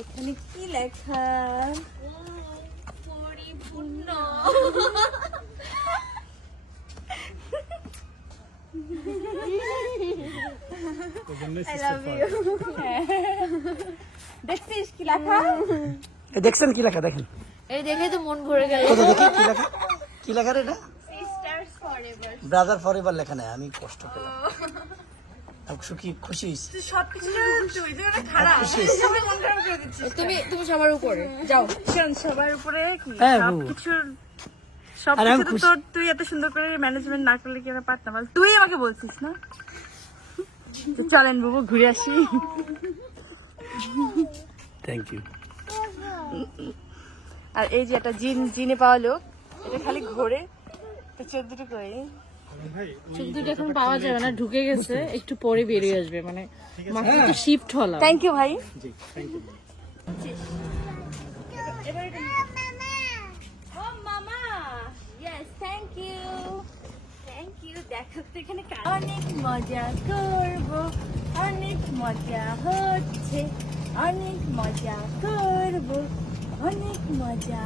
এখানে কি লেখা? পরিপূর্ণ। I love you. দেখছিস কি লেখা? দেখছেন কি লেখা? দেখেন, এই দেখে তো মন ভরে গেল। দেখি কি লেখা, কি লেখা রে এটা? Sisters forever. ব্রাদার ফরএভার লেখা নাই, আমি কষ্ট পেলাম। সুখী, খুশি হয়েছি। সবকিছু তুই যে খারাপ সবাই মন খারাপ করে দিচ্ছিস। তুমি সবার উপরে যাও। শোন, সবার উপরে কি হ্যাঁ, সবকিছু তো তুই এত সুন্দর করে ম্যানেজমেন্ট না করলে কি আমরা পারতাম? আর তুই আমাকে বলছিস না? তো চলেন বাবু ঘুরে আসি। Thank you. আর এই যে একটা জিনে পাওয়া লোক, এটা খালি ঘোরে তো 14টা করে। চোখ দুটো এখন পাওয়া যাবে না, ঢুকে গেছে, একটু পরে বেরিয়ে আসবে, মানে মাত্র তো শিফট হলাম। থ্যাংক ইউ ভাই। ও মামা, ইয়েস থ্যাংক ইউ। দেখো তো এখানে অনেক মজা করব, অনেক মজা হচ্ছে, অনেক মজা করব, অনেক মজা।